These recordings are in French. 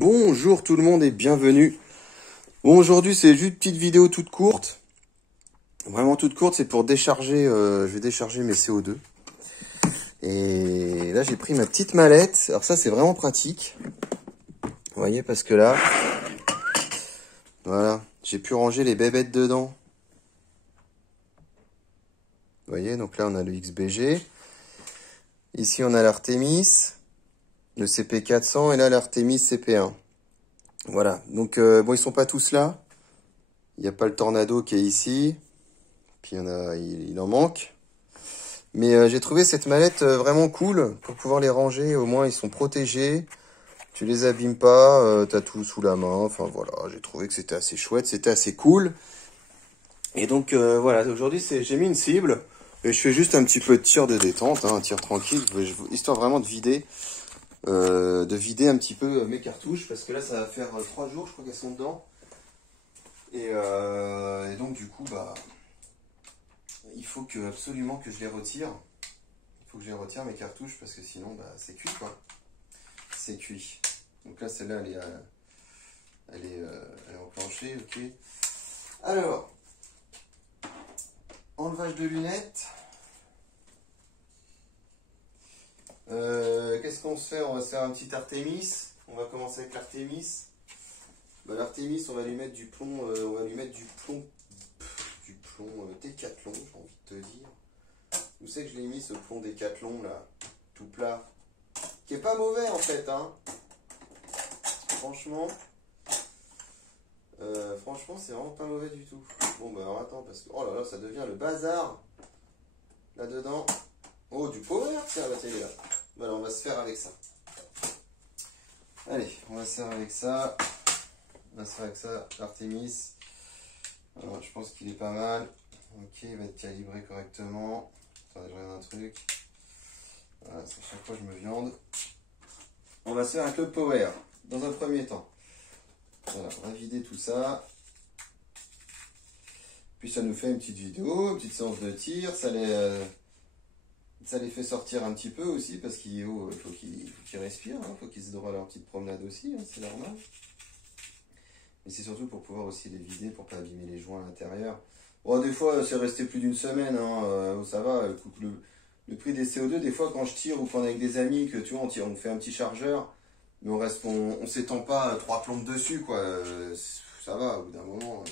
Bonjour tout le monde et bienvenue. Bon, aujourd'hui c'est juste une petite vidéo toute courte. Vraiment toute courte, c'est pour décharger, je vais décharger mes CO2. Et là j'ai pris ma petite mallette. Alors ça c'est vraiment pratique. Vous voyez, parce que là, voilà, j'ai pu ranger les bébêtes dedans. Vous voyez, donc là on a le XBG. Ici on a l'Artemis, le CP400 et là l'Artemis CP1. Voilà, donc bon, ils sont pas tous là. Il n'y a pas le Tornado qui est ici. Puis il en manque. Mais j'ai trouvé cette mallette vraiment cool pour pouvoir les ranger. Au moins ils sont protégés. Tu les abîmes pas, t'as tout sous la main. Enfin voilà, j'ai trouvé que c'était assez chouette, c'était assez cool. Et donc voilà, aujourd'hui j'ai mis une cible. Et je fais juste un petit peu de tir de détente, hein, un tir tranquille, histoire vraiment de vider un petit peu mes cartouches. Parce que là ça va faire 3 jours, je crois qu'elles sont dedans. Et donc du coup, bah, il faut absolument que je les retire. Il faut que je les retire mes cartouches parce que sinon, bah, c'est cuit quoi. C'est cuit. Donc là, celle-là, elle est enclenchée, ok. Alors, enlevage de lunettes. Qu'est-ce qu'on se fait? On va se faire un petit Artemis. On va commencer avec l'Artemis. Bah, l'Artemis, on va lui mettre du plomb, Décathlon, j'ai envie de te dire. Où c'est que je l'ai mis, ce plomb Décathlon là, tout plat, qui est pas mauvais en fait, hein. Franchement, c'est vraiment pas mauvais du tout. Bon bah alors attends, parce que oh là là, ça devient le bazar là dedans. Oh, du power, tiens, bah tiens, il est là. Bah alors, on va se faire avec ça. Allez, on va se faire avec ça. On va se faire avec ça, l'Artemis. Alors, je pense qu'il est pas mal. Ok, il va être calibré correctement. Attendez, je regarde un truc. Voilà, c'est chaque fois je me viande. On va se faire un club power dans un premier temps. Voilà, on va vider tout ça. Puis ça nous fait une petite vidéo, une petite séance de tir. Ça les fait sortir un petit peu aussi parce qu'il faut qu'ils respirent. Il faut qu'ils aient droit à leur petite promenade aussi, hein, c'est normal. Mais c'est surtout pour pouvoir aussi les vider pour pas abîmer les joints à l'intérieur. Bon, des fois, c'est resté plus d'une semaine, hein, ça va. Le prix des CO2, des fois, quand je tire ou quand on est avec des amis, que tu vois, on fait un petit chargeur, mais on s'étend pas 3 plombes dessus, quoi. Ça va, au bout d'un moment,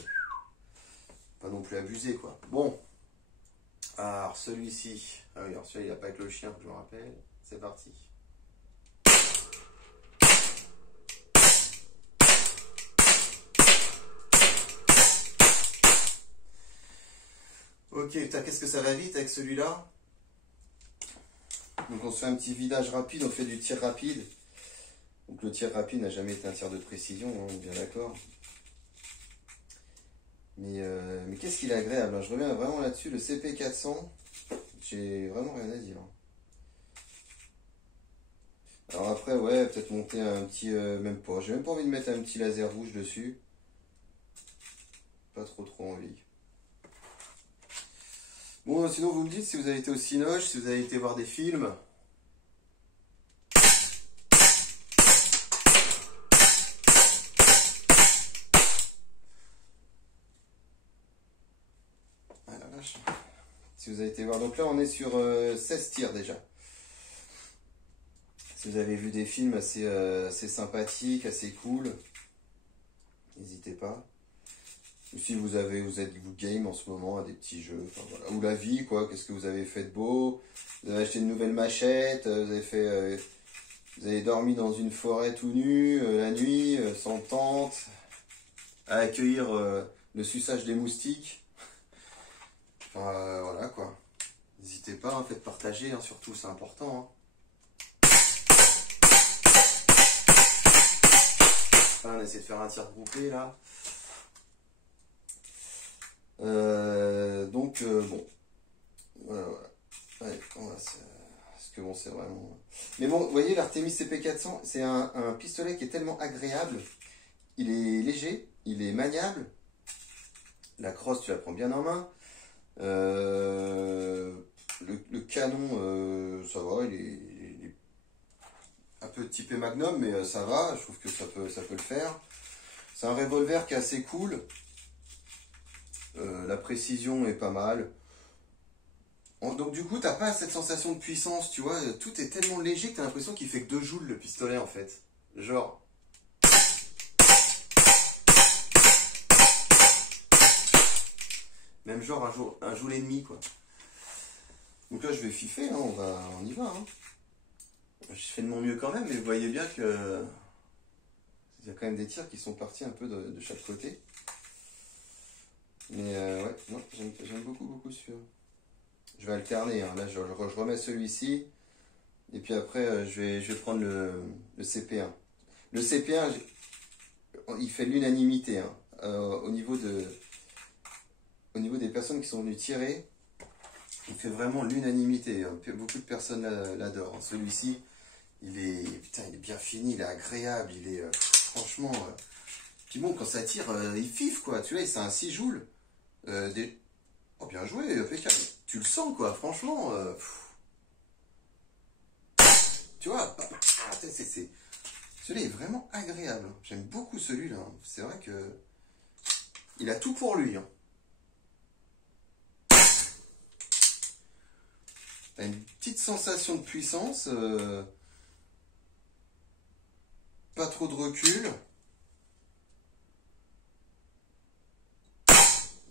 pas non plus abuser, quoi. Bon, alors celui-ci, ah oui, alors celui-là, il n'y a pas avec le chien, je me rappelle. C'est parti. Ok, qu'est-ce que ça va vite avec celui-là? Donc on se fait un petit vidage rapide, on fait du tir rapide. Donc le tir rapide n'a jamais été un tir de précision, hein, on est bien d'accord. Mais qu'est-ce qu'il est agréable, hein. Je reviens vraiment là-dessus, le CP400, j'ai vraiment rien à dire. Alors après, ouais, peut-être monter un petit, même pas, j'ai même pas envie de mettre un petit laser rouge dessus. Pas trop envie. Bon, sinon vous me dites si vous avez été au Cinoche, si vous avez été voir des films. Ah la vache. Si vous avez été voir, donc là on est sur 16 tirs déjà. Si vous avez vu des films assez sympathiques, assez cool, n'hésitez pas. Ou si vous game en ce moment à des petits jeux, enfin, voilà. Ou la vie, quoi, qu'est-ce que vous avez fait de beau? Vous avez acheté une nouvelle machette, vous avez dormi dans une forêt tout nu, la nuit, sans tente, à accueillir le suçage des moustiques. Enfin, voilà, quoi. N'hésitez pas, hein, faites partager, hein, surtout, c'est important. Hein. Enfin, on essaie de faire un tir groupé, là. Bon, voilà. Allez, parce que bon, c'est vraiment... Mais bon, vous voyez, l'Artemis CP400, c'est un pistolet qui est tellement agréable. Il est léger, il est maniable. La crosse, tu la prends bien en main. Le canon, ça va, il est un peu typé Magnum, mais ça va, je trouve que ça peut le faire. C'est un revolver qui est assez cool. La précision est pas mal. Donc du coup, t'as pas cette sensation de puissance, tu vois. Tout est tellement léger que t'as l'impression qu'il fait que 2 joules le pistolet en fait. Genre... Même genre un joule et demi quoi. Donc là je vais fiffer, hein, on y va. Hein. Je fais de mon mieux quand même, mais vous voyez bien que... Il y a quand même des tirs qui sont partis un peu de chaque côté. Mais ouais, non, j'aime beaucoup celui-là. Je vais alterner, hein. Là je remets celui-ci. Et puis après je vais prendre le CP1. Le CP1, il fait l'unanimité. Hein. Au niveau des personnes qui sont venues tirer, il fait vraiment l'unanimité. Beaucoup de personnes l'adorent. Hein. Celui-ci, putain, il est bien fini, il est agréable, il est franchement... Puis bon, quand ça tire, il fiffe quoi. Tu vois, c'est un 6 joules. Oh, bien joué, impeccable. Tu le sens quoi, franchement. Tu vois, celui-là est vraiment agréable. J'aime beaucoup celui-là. Hein. C'est vrai que il a tout pour lui. Hein. T'as une petite sensation de puissance. Pas trop de recul.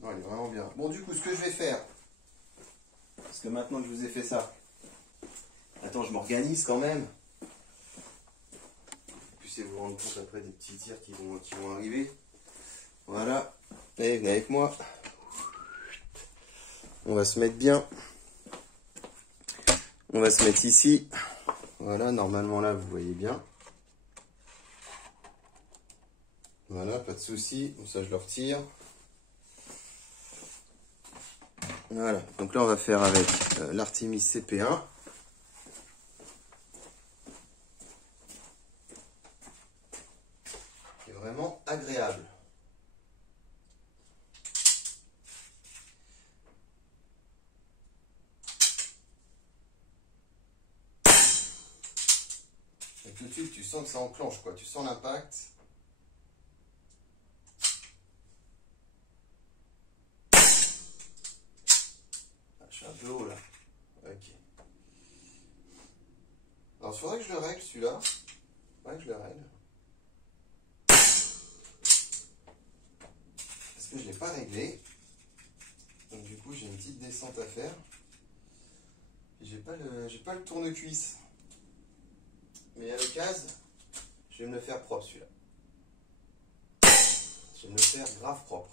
Non, il est vraiment bien. Bon, du coup, ce que je vais faire, parce que maintenant que je vous ai fait ça, attends, je m'organise quand même. Vous puissiez vous rendre compte après des petits tirs qui vont arriver. Voilà. Allez, venez avec moi. On va se mettre bien. On va se mettre ici. Voilà, normalement là, vous voyez bien. Voilà, pas de souci. Comme ça, je le retire. Voilà, donc là on va faire avec l'Artemis CP1. Qui est vraiment agréable. Et tout de suite tu sens que ça enclenche quoi, tu sens l'impact. Je suis un peu haut là. Ok. Alors il faudrait que je le règle celui-là. Ouais, que je le règle. Parce que je ne l'ai pas réglé. Donc du coup j'ai une petite descente à faire. J'ai pas le tourne-cuisse. Mais à l'occasion, je vais me le faire propre celui-là. Je vais me le faire grave propre.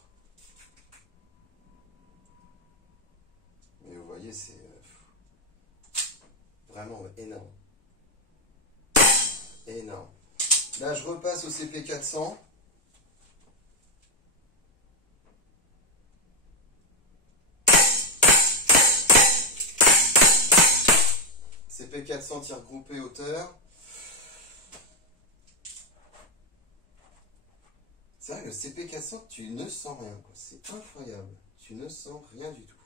Mais vous voyez, c'est vraiment énorme. Énorme. Là, je repasse au CP400. CP400 tir groupé hauteur. C'est vrai que le CP400, tu ne sens rien. C'est incroyable. Tu ne sens rien du tout.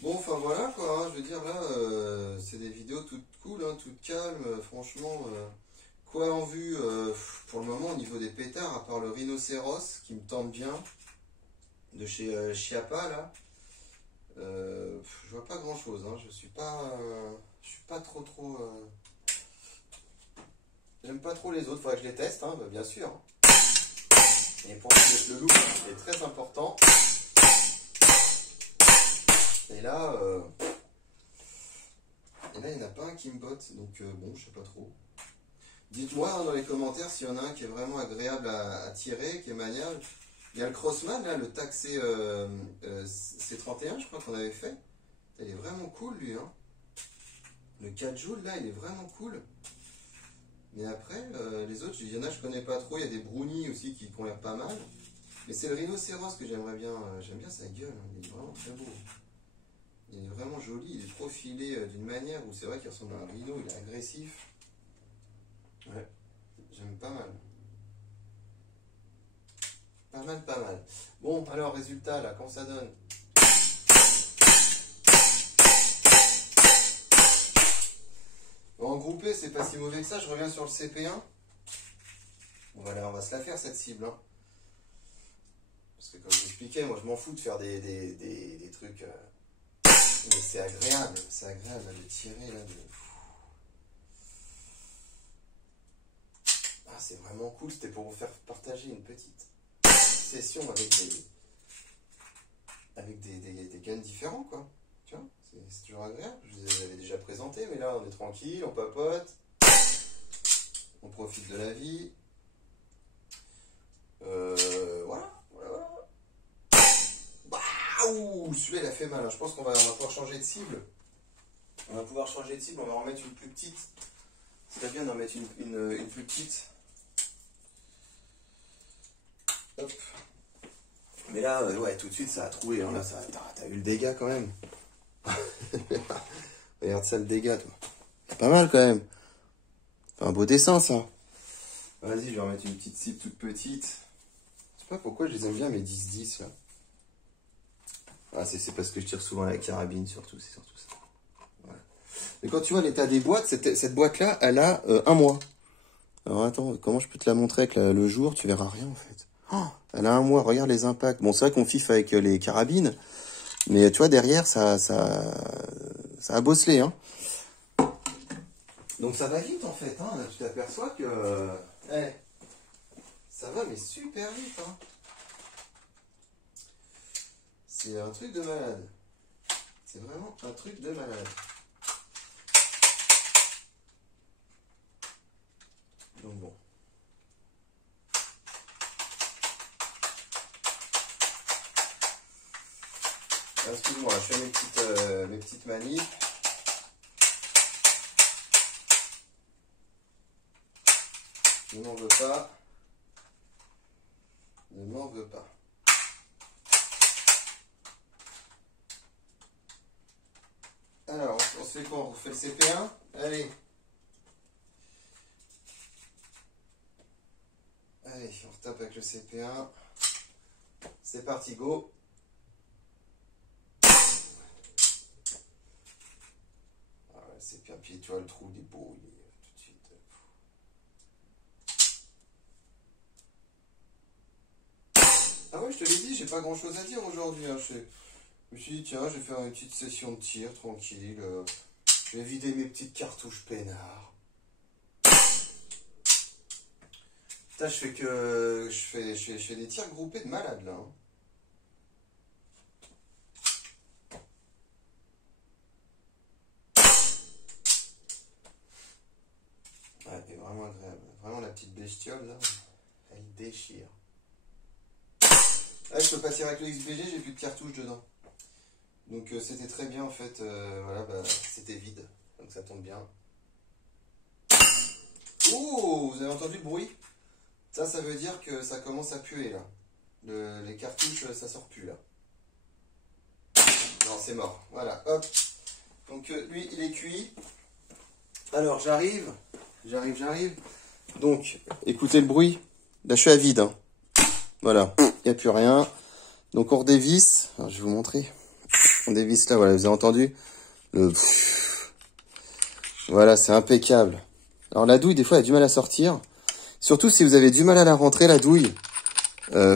Bon, enfin voilà quoi, hein, je veux dire là, c'est des vidéos toutes cool, hein, toutes calmes, franchement, quoi en vue pour le moment au niveau des pétards, à part le rhinocéros qui me tente bien, de chez Chiappa là, je vois pas grand chose, hein, je suis pas trop, j'aime pas trop les autres, faudrait que je les teste, hein, bah, bien sûr. Et pour moi le look est très important. Et là, il n'y en a pas un qui me botte, donc bon, je sais pas trop. Dites-moi hein, dans les commentaires s'il y en a un qui est vraiment agréable à tirer, qui est maniable. Il y a le Crossman, là, le Taxé C31, je crois qu'on avait fait. Il est vraiment cool, lui. Hein. Le 4 joules, là, il est vraiment cool. Mais après, les autres, il y en a, je connais pas trop. Il y a des brownies aussi qui ont l'air pas mal. Mais c'est le rhinocéros que j'aimerais bien. J'aime bien sa gueule, hein. Il est vraiment très beau. Il est vraiment joli, il est profilé d'une manière où c'est vrai qu'il ressemble à un rhino, il est agressif. Ouais, j'aime pas mal. Pas mal. Bon, alors, résultat, là, quand ça donne. groupé, c'est pas si mauvais que ça. Je reviens sur le CP1. Voilà, on va se la faire cette cible. Hein. Parce que comme je l'expliquais, moi je m'en fous de faire des trucs. Mais c'est agréable là, de tirer là. Ah, c'est vraiment cool, c'était pour vous faire partager une petite session avec des guns différents, quoi. Tu vois, c'est toujours agréable. Je vous les avais déjà présentés, mais là on est tranquille, on papote, on profite de la vie. Voilà. Waouh, celui-là il a fait mal. Hein. Je pense qu'on va pouvoir changer de cible. On va en remettre une plus petite. Ce serait bien d'en mettre une plus petite. Hop. Mais là, ouais, tout de suite, ça a troué. Hein. Là, t'as eu le dégât quand même. Regarde ça, le dégât, toi. C'est pas mal quand même. C'est un beau dessin, ça. Vas-y, je vais remettre une petite cible toute petite. Je sais pas pourquoi je les aime bien, mes 10-10, là. Ah, c'est parce que je tire souvent la carabine, surtout. C'est surtout ça. Voilà. Et quand tu vois l'état des boîtes, cette boîte-là, elle a 1 mois. Alors, attends, comment je peux te la montrer avec le jour? Tu verras rien, en fait. Oh, elle a 1 mois, regarde les impacts. Bon, c'est vrai qu'on fif avec les carabines, mais tu vois, derrière, ça a bosselé, hein. Donc ça va vite, en fait, hein. Là, tu t'aperçois que... ça va, mais super vite, hein. C'est un truc de malade. C'est vraiment un truc de malade. Donc bon. Excuse-moi, je fais mes petites manips. Ne m'en veux pas. Ne m'en veux pas. Alors, on se fait quoi? On refait le CP1? Allez. Allez, on retape avec le CP1. C'est parti, go. Ah ouais, c'est bien. Puis tu vois, le trou, il est beau. Il est tout de suite. Ah ouais, je te l'ai dit, j'ai pas grand chose à dire aujourd'hui. Hein. Je me suis dit, tiens, je vais faire une petite session de tir tranquille. Je vais vider mes petites cartouches peinard. Putain, je fais des tirs groupés de malade là. Hein. Ouais, c'est vraiment agréable. Vraiment la petite bestiole là, elle déchire. Ah, je peux pas tirer avec le XBG, j'ai plus de cartouches dedans. Donc c'était très bien en fait, voilà, bah, c'était vide, donc ça tombe bien. Oh, vous avez entendu le bruit? Ça veut dire que ça commence à puer là. Les cartouches, ça sort plus là. Non, c'est mort. Voilà, hop. Donc lui, il est cuit. Alors j'arrive. Donc, écoutez le bruit. Là, je suis à vide. Hein. Voilà, il n'y a plus rien. Donc on redévisse. Alors, je vais vous montrer. On dévisse là, voilà, vous avez entendu Voilà, c'est impeccable. Alors la douille, des fois, elle a du mal à sortir. Surtout si vous avez du mal à la rentrer, la douille.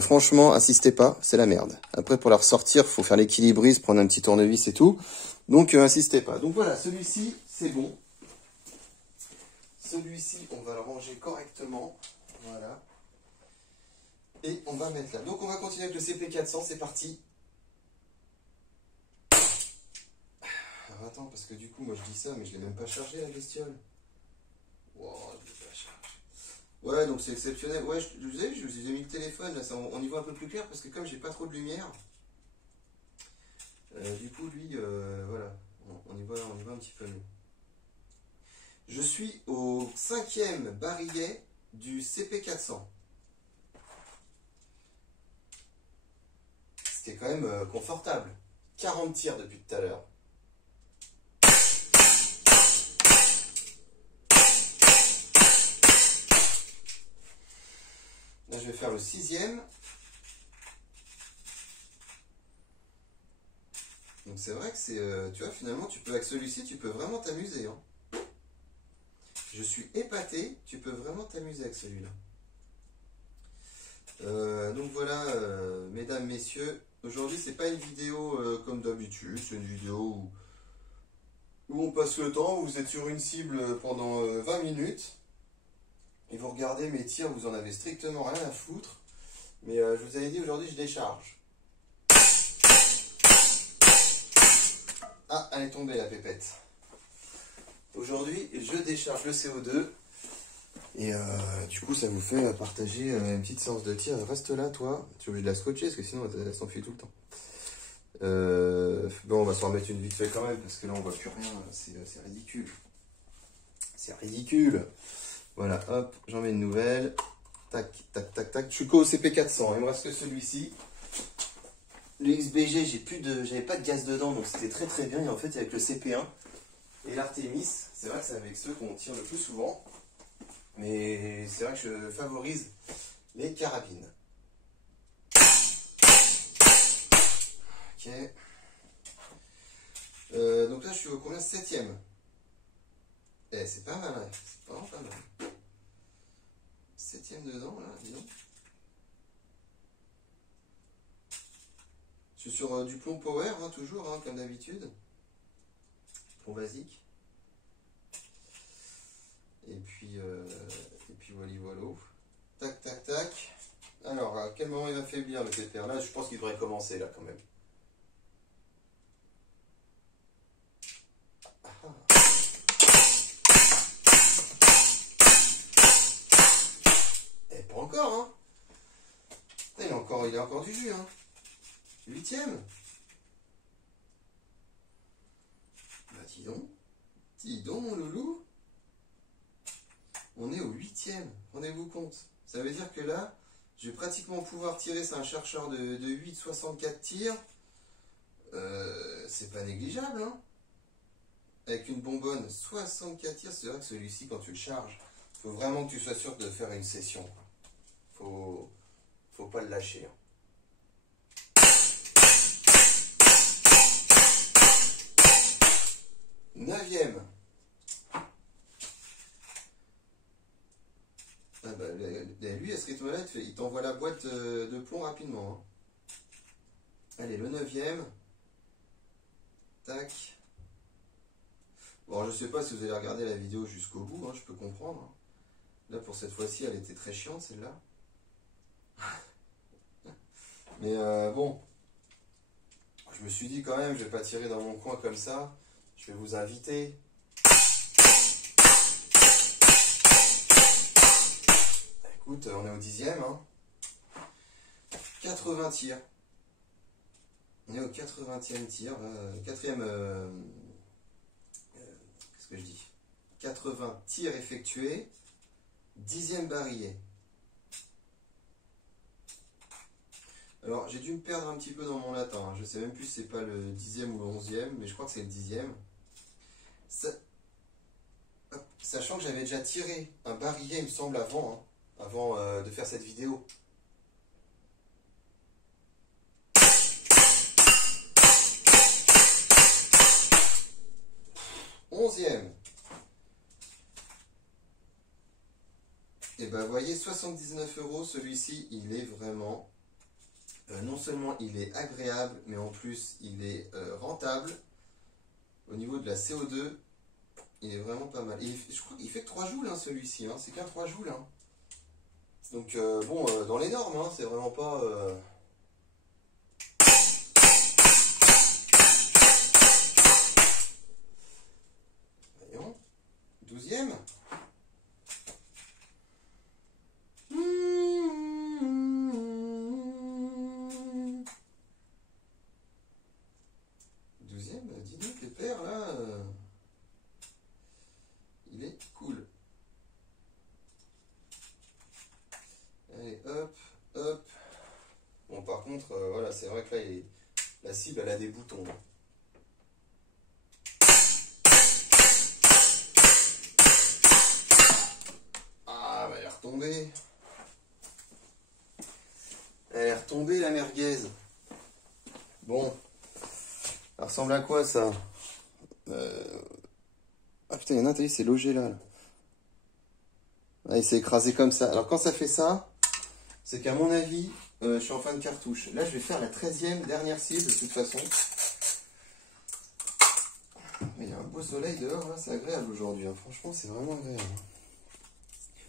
Franchement, insistez pas, c'est la merde. Après, pour la ressortir, il faut faire l'équilibriste, prendre un petit tournevis et tout. Donc, insistez pas. Donc voilà, celui-ci, c'est bon. Celui-ci, on va le ranger correctement. Voilà. Et on va mettre là. Donc, on va continuer avec le CP400, c'est parti. Alors, attends, parce que du coup, moi, je dis ça, mais je l'ai même pas chargé, la bestiole. Wow, je l'ai pas chargé. Ouais, donc c'est exceptionnel. Ouais, je vous ai mis le téléphone, là, ça, on y voit un peu plus clair, parce que comme j'ai pas trop de lumière, du coup, lui, voilà, on y voit un petit peu mieux. Je suis au 5e barillet du CP400. C'était quand même confortable. 40 tirs depuis tout à l'heure. Là, je vais faire le 6e. Donc c'est vrai que c'est, tu vois, finalement, avec celui-ci, tu peux vraiment t'amuser. Hein. Je suis épaté, tu peux vraiment t'amuser avec celui-là. Donc voilà, mesdames, messieurs, aujourd'hui c'est pas une vidéo comme d'habitude, c'est une vidéo où on passe le temps, où vous êtes sur une cible pendant 20 minutes, et vous regardez mes tirs, vous en avez strictement rien à foutre, mais je vous avais dit aujourd'hui je décharge. Ah, elle est tombée la pépette. Aujourd'hui je décharge le CO2. Et du coup, ça vous fait partager une petite séance de tir. Reste là, toi. Tu es obligé de la scotcher parce que sinon, elle s'enfuit tout le temps. Bon, on va s'en remettre une vite fait quand même parce que là, on voit plus rien. C'est ridicule. C'est ridicule. Voilà, hop, j'en mets une nouvelle. Tac, tac, tac, tac. Je suis qu'au CP400. Il me reste que celui-ci. Le XBG, j'avais pas de gaz dedans, donc c'était très très bien. Et en fait, avec le CP1 et l'Artemis, c'est vrai que c'est avec ceux qu'on tire le plus souvent. Mais c'est vrai que je favorise les carabines. Ok. Donc là, je suis au combien? 7ème. Eh, c'est pas mal, hein. C'est vraiment pas mal. 7ème dedans, là, dis donc. Je suis sur du plomb power, hein, toujours, hein, comme d'habitude. Plomb basique. Et puis voilà, voilà. Tac, tac, tac. Alors, à quel moment il va faiblir le PPR? Là, je pense qu'il devrait commencer, là, quand même. Et pas encore, hein. Il est encore du jus, hein. 8ème. Bah, dis donc, mon loulou. On est au 8ème, rendez-vous compte. Ça veut dire que là, je vais pratiquement pouvoir tirer, c'est un chercheur de 8, 64 tirs. C'est pas négligeable, hein. Avec une bonbonne, 64 tirs, c'est vrai que celui-ci, quand tu le charges, il faut vraiment que tu sois sûr de faire une session. Faut pas le lâcher. Hein. Neuvième. Ah bah, lui, à ce rythme-là, il t'envoie la boîte de plomb rapidement. Hein. Allez, le 9ème. Tac. Bon, je sais pas si vous allez regarder la vidéo jusqu'au bout, hein, je peux comprendre. Hein. Là, pour cette fois-ci, elle était très chiante, celle-là. Mais bon, je me suis dit quand même, je vais pas tirer dans mon coin comme ça. Je vais vous inviter. Écoute, on est au 10ème. Hein. 80 tirs. On est au 80e tir. 4ème... qu'est-ce que je dis? 80 tirs effectués. 10e barillet. Alors, j'ai dû me perdre un petit peu dans mon latin. Hein. Je sais même plus si c'est pas le 10e ou le 11e, mais je crois que c'est le 10e. Sachant que j'avais déjà tiré un barillet, il me semble, avant de faire cette vidéo. Onzième. Et ben vous voyez, 79 €, celui-ci, il est vraiment... non seulement il est agréable, mais en plus il est rentable. Au niveau de la CO2, il est vraiment pas mal. Je crois qu'il fait que 3 joules, hein, celui-ci. Hein. C'est qu'un 3 joules. Hein. Donc bon, dans les normes, hein, c'est vraiment pas... Voyons. 12e. Dis donc, les pères, là, il est cool. Allez, hop, hop. Bon, par contre, voilà, c'est vrai que là, la cible, elle a des boutons. Ah, bah, elle est retombée. Elle est retombée, la merguez. Bon. Ça ressemble à quoi, ça? Ah putain, il y en a un, c'est logé là. Ah, il s'est écrasé comme ça. Alors quand ça fait ça, c'est qu'à mon avis, je suis en fin de cartouche. Là, je vais faire la 13e dernière cible de toute façon. Mais il y a un beau soleil dehors, hein, c'est agréable aujourd'hui. Hein. Franchement, c'est vraiment agréable.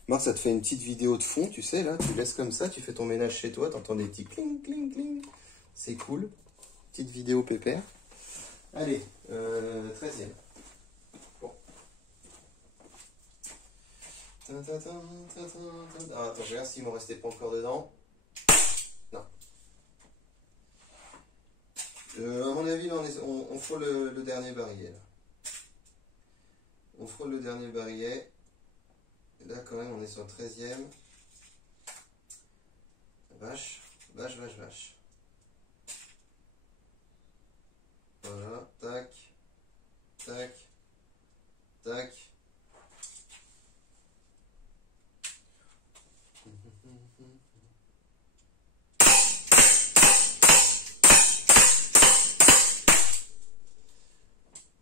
Marc, ça te fait une petite vidéo de fond, tu sais, là. Tu laisses comme ça, tu fais ton ménage chez toi, t'entends des petits cling, cling, cling. C'est cool. Petite vidéo pépère. Allez, 13e. Bon. Ah, attends, je regarde s'il m'en restait pas encore dedans. Non. À mon avis, on frôle le dernier barillet. Là. On frôle le dernier barillet. Là, quand même, on est sur le 13e. Vache, vache, vache, vache. Voilà, tac, tac, tac.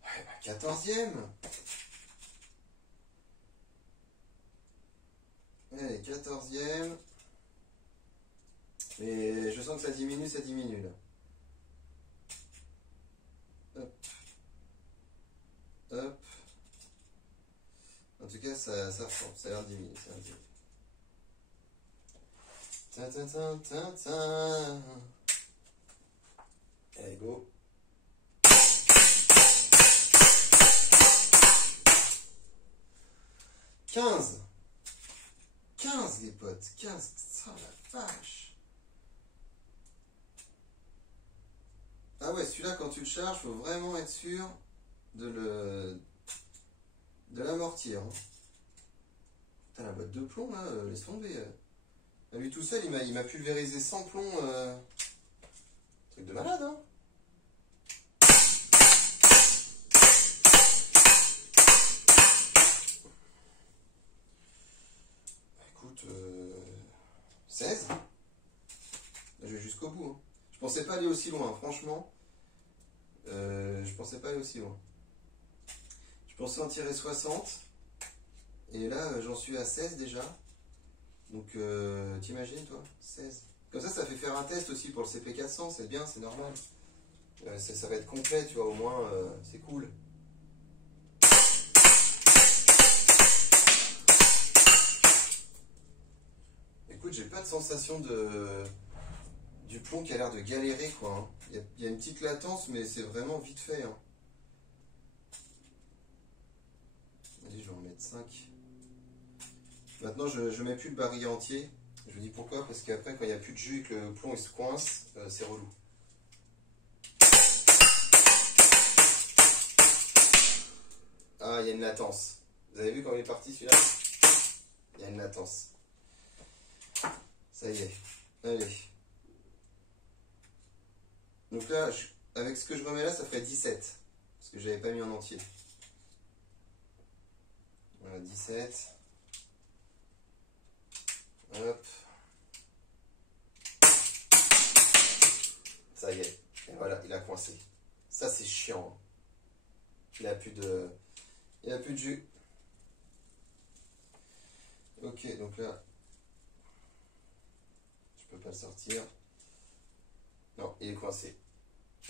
Ouais, bah, 14e. Allez, 14e. Et je sens que ça diminue là. Hop. Hop. En tout cas, ça ressemble, ça a l'air de diminuer, Allez, go. 15. 15 les potes, 15, ça la vache. Ah ouais, celui-là quand tu le charges, faut vraiment être sûr de l'amortir. Hein. Putain, la boîte de plomb là, laisse tomber. Lui tout seul, il m'a pulvérisé 100 plombs. Truc de malade, hein. Écoute, 16. Là, je vais jusqu'au bout. Hein. Je pensais pas aller aussi loin, franchement. Je pensais pas aller aussi loin. Je pensais en tirer 60. Et là, j'en suis à 16 déjà. Donc, t'imagines, toi 16. Comme ça fait faire un test aussi pour le CP400. C'est bien, c'est normal. Ça va être complet, tu vois, au moins, c'est cool. Écoute, j'ai pas de sensation du plomb qui a l'air de galérer, quoi. Hein. Il y a une petite latence, mais c'est vraiment vite fait. Hein. Allez, je vais en mettre 5. Maintenant, je mets plus le barillet entier. Je vous dis pourquoi, parce qu'après, quand il n'y a plus de jus et que le plomb il se coince, c'est relou. Ah, il y a une latence. Vous avez vu quand il est parti celui-là? Il y a une latence. Ça y est. Allez. Donc là, avec ce que je remets là, ça ferait 17. Parce que je n'avais pas mis en entier. Voilà, 17. Hop. Ça y est. Et voilà, il a coincé. Ça, c'est chiant. Il a plus de jus. Ok, donc là, je peux pas le sortir. Non, il est coincé.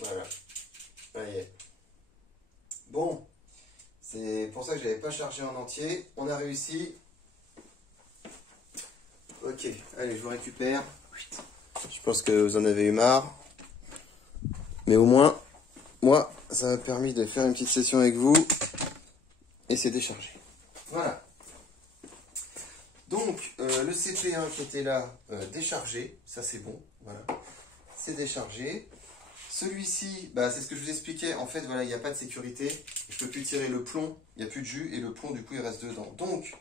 Voilà. Ça y est. Bon. C'est pour ça que je n'avais pas chargé en entier. On a réussi. Ok, allez, je vous récupère. Je pense que vous en avez eu marre. Mais au moins, moi, ça m'a permis de faire une petite session avec vous. Et c'est déchargé. Voilà. Donc, le CP1 qui était là, déchargé. Ça, c'est bon. Voilà. C'est déchargé. Celui-ci, bah, c'est ce que je vous expliquais. En fait, voilà, il n'y a pas de sécurité. Je ne peux plus tirer le plomb. Il n'y a plus de jus. Et le plomb, du coup, il reste dedans. Donc,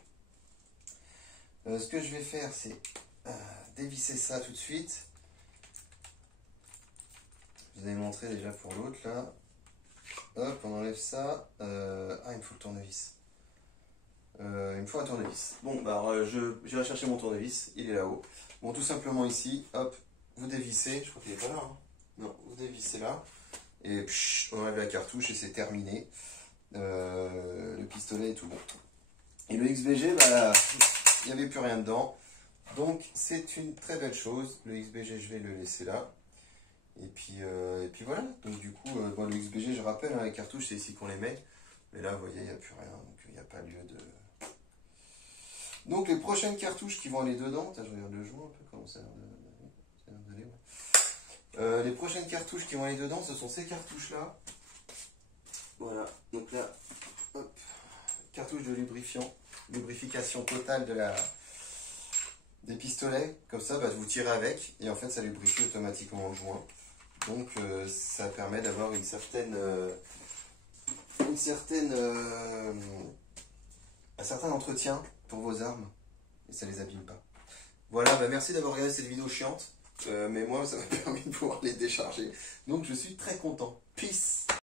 ce que je vais faire, c'est dévisser ça tout de suite. Je vous avais montré déjà pour l'autre, là. Hop, on enlève ça. Ah, il me faut le tournevis. Il me faut un tournevis. Bon, bah, j'irai chercher mon tournevis. Il est là-haut. Bon, tout simplement ici, hop, vous dévissez. Je crois qu'il n'est pas là. Hein. Non, vous dévissez là. Et psh, on enlève la cartouche et c'est terminé. Le pistolet est tout bon. Et le XBG, bah, il n'y avait plus rien dedans. Donc c'est une très belle chose. Le XBG, je vais le laisser là. Et puis voilà. Donc du coup, bon, le XBG, je rappelle, hein, les cartouches, c'est ici qu'on les met. Mais là, vous voyez, il n'y a plus rien. Donc il n'y a pas lieu de... Donc les prochaines cartouches qui vont aller dedans, je regarde le joint un peu comment ça a l'air d'aller. Ouais. Les prochaines cartouches qui vont aller dedans, ce sont ces cartouches-là. Voilà, donc là, hop, cartouche de lubrifiant, lubrification totale des pistolets. Comme ça, bah, vous tirez avec et en fait ça lubrifie automatiquement le joint. Donc ça permet d'avoir un certain entretien pour vos armes et ça les abîme pas. Voilà, bah merci d'avoir regardé cette vidéo chiante, mais moi ça m'a permis de pouvoir les décharger. Donc je suis très content. Peace!